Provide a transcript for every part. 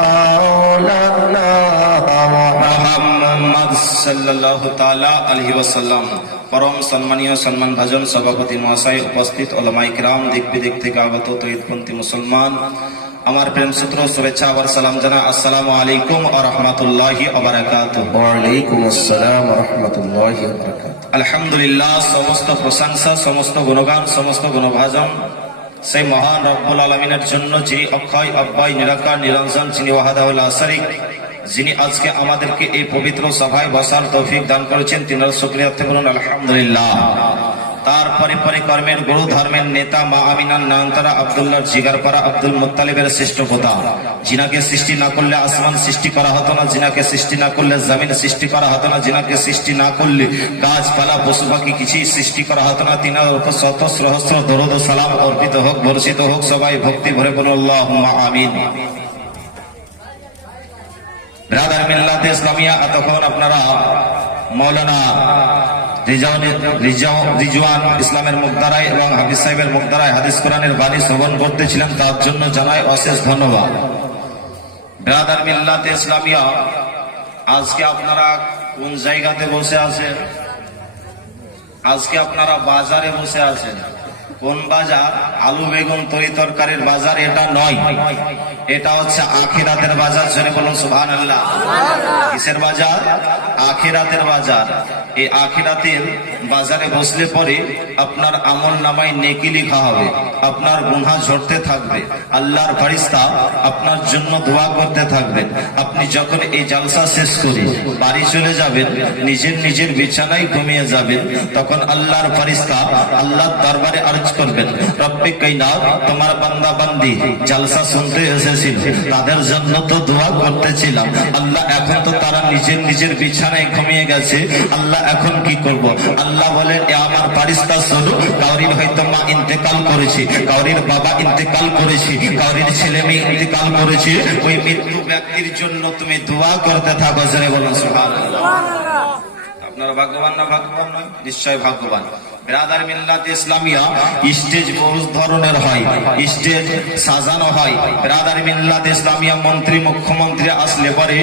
مولانا মুহাম্মদ সাল্লাল্লাহু তাআলা আলাইহি ওয়াসাল্লাম। পরম সম্মানীয় সম্মানভাজন সভাপতি মহাশয়, উপস্থিত ওলামায়ে কিরাম, দিক বিদিক থেকে আগত তৌহিদপন্থী মুসলমান, আমার প্রেম সূত্র শুভেচ্ছা আবার সালাম জানা। আসসালামু আলাইকুম ওয়া রাহমাতুল্লাহি ওয়া বারাকাতুহু। ওয়া আলাইকুম আসসালাম ওয়া রাহমাতুল্লাহি ওয়া বারাকাতুহু। আলহামদুলিল্লাহ, সমস্ত প্রশংসা, সমস্ত গুণগান, সমস্ত গুণভাজন সেই মহান রব্বুল আলামিনের জন্য, যিনি অক্ষয় অব্যয় নিরাকার নিরঞ্জন, যিনি ওয়াহদাহু লা শারীক, যিনি আজকে আমাদেরকে এই পবিত্র সভায় বসার তৌফিক দান করেছেন। তিনার শুকরিয়া অর্থে বলুন আলহামদুলিল্লাহ। তারপরে পরে কর্মের গুরু, ধর্মের নেতা, মা আমিনার নয়নতারা, আব্দুল্লাহর জিগারপাড়া, আব্দুল মুত্তালিবের শ্রেষ্ঠ খোদা, যিনাকে সৃষ্টি না করলে আসমান সৃষ্টি করা হতো না, যিনাকে সৃষ্টি না করলে জমিন সৃষ্টি করা হতো না, যিনাকে সৃষ্টি না করলে গাছপালা পশু পাখি কিছুই সৃষ্টি করা হতো না, তিনার উপর শত সহস্র দরুদ ও সালাম অর্পিত হোক, বর্ষিত হোক। সবাই ভক্তি ভরে বলুন আল্লাহুম্মা আমিন। ব্রাদার মিল্লাতে ইসলামিয়া, এতক্ষণ আপনারা মৌলানা রিজওয়ান ইসলামের মুখদারায় এবং হাফিজ সাহেবের মুখদারায় হাদিস কোরআনের বাণী শ্রবণ করতেছিলেন, তার জন্য জানাই অশেষ ধন্যবাদ। ব্রাদার মিল্লাতে ইসলামিয়া, আজকে আপনারা কোন জায়গাতে বসে আছেন? আজকে আপনারা বাজারে বসে আছেন। কোন বাজার? আলু বেগুন তরি তরকারির বাজার এটা নয়, এটা হচ্ছে আখিরাতের বাজার। জোরে বলুন সুবহানাল্লাহ। কিসের বাজার? আখিরাতের বাজার। এই আখিরাতের বাজারে বসলে পরে আপনার আমল নামায় নেকি লেখা হবে, আপনার গুনাহ ঝরতে থাকবে, আল্লাহর ফেরেশতা আপনার জন্য দোয়া করতে থাকবেন। আপনি যখন এই জালসা শেষ করে বাড়ি চলে যাবেন, নিজের বিছানায় ঘুমিয়ে যাবেন, তখন আল্লাহর ফেরেশতা আল্লাহর দরবারে আরজ করবেন, রব্বে কায়নাত, তোমার বান্দা বান্দি জালসা শুনতে এসেছিল, তাদের জন্য তো দোয়া করতেছিলাম, আল্লাহ এখন তো তারা নিজের বিছানায় ঘুমিয়ে গেছে, আল্লাহ এখন কি করব? আল্লাহ বলেন, এ আমার ফেরেশতা শোনো, কাউরির হয়তো মা ইন্তেকাল করেছে, কাউরির বাবা ইন্তেকাল করেছে, কাউরির ছেলে মেয়ে ইন্তেকাল করেছে, ওই মৃত্যু ব্যক্তির জন্য তুমি দোয়া করতে থাকো। জোরে বলুন সুবহানাল্লাহ। আপনারা ভাগ্যবান না ভাগ্যবান নয়? নিশ্চয় ভাগ্যবান। ব্রাদার মিল্লাতে ইসলামিয়া, স্টেজ বহু ধরনের হয়, স্টেজ সাজানো হয়। ব্রাদার মিল্লাতে ইসলামিয়া, মন্ত্রী মুখ্যমন্ত্রী আসলে পরে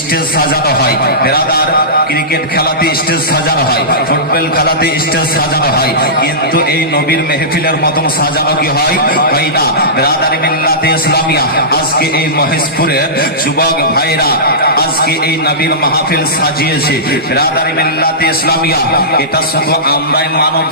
স্টেজ সাজানো হয়। ব্রাদার ক্রিকেট খেলাতে স্টেজ সাজানো হয়, ফুটবল খেলাতে স্টেজ সাজানো হয়, কিন্তু এই নবীর মেহফিলের মতন সাজানো কি হয়? হয় না। ব্রাদার মিল্লাতে ইসলামিয়া, আজকে এই মহেশপুরের যুবক ভাইরা আজকে এই নবীর মাহফিল সাজিয়েছে। ব্রাদার মিল্লাতে ইসলামিয়া, এটা শুধু আমরাই মানব